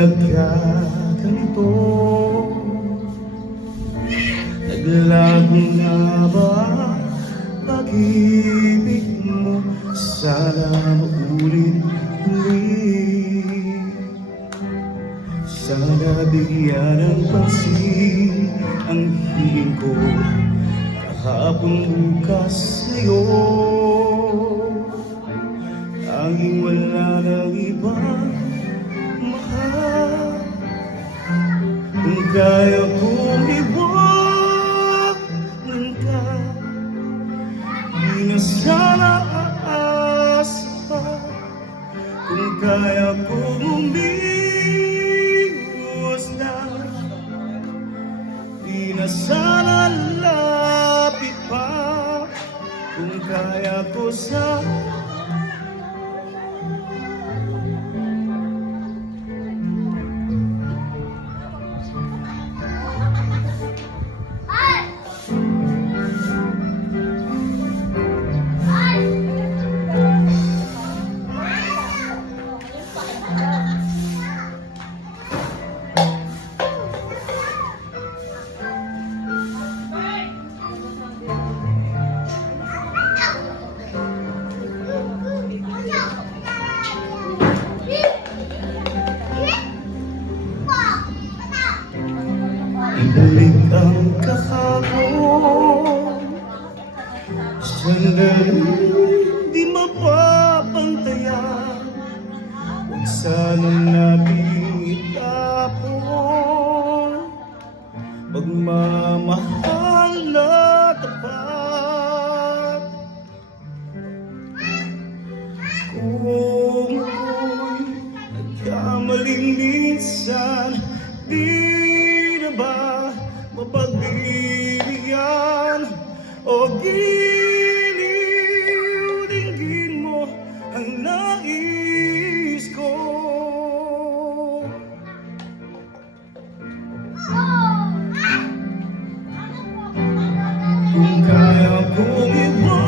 nagkaganito? Naglago na ba pag-ibig mo? Sana maulit ulit. Sana bigyan ng pansin ang hiling ko kahapon bukas sa'yo. Tanging wala nang ibang mahal. Kung kaya kong iwanan ka, di na sana aasa pa. Kung kaya kong umiwas na, di na sana lapit pa. Kung kaya ko sa ibalik ang kahapon, sandali di mapapantayan. Huwag sana natin itapon pagmamahal na tapat. Kung ako'y nagkamaling minsan, di na ba mapagbibigyan o giliw dinggin mo ang nais ko? Kung kaya kong iwanan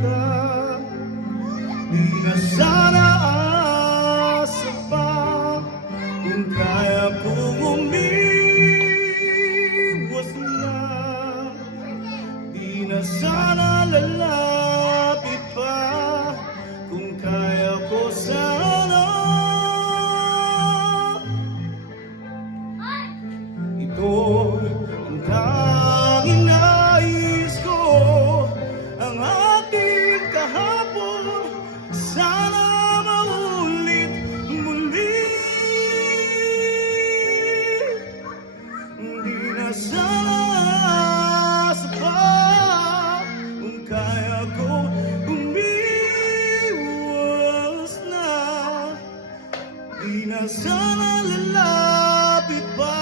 ka, di na sana asa pa. Kung kaya kong umiwas na, di na sana lalapit pa. Kung kaya ko sana, ito ang tanging nais ko. Ang ating kahapon sana maulit muli. Di na sana asa pa. Kung kaya ko umiwas na, di na sana lalapit pa.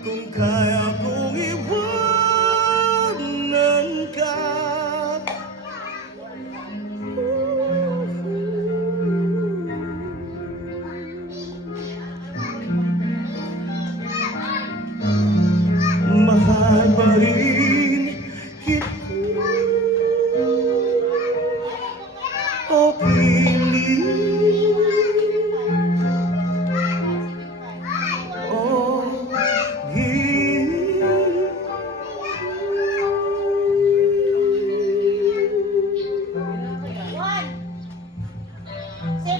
Kung kaya kong iwanan ka. Mahal pa rin kita. Okay.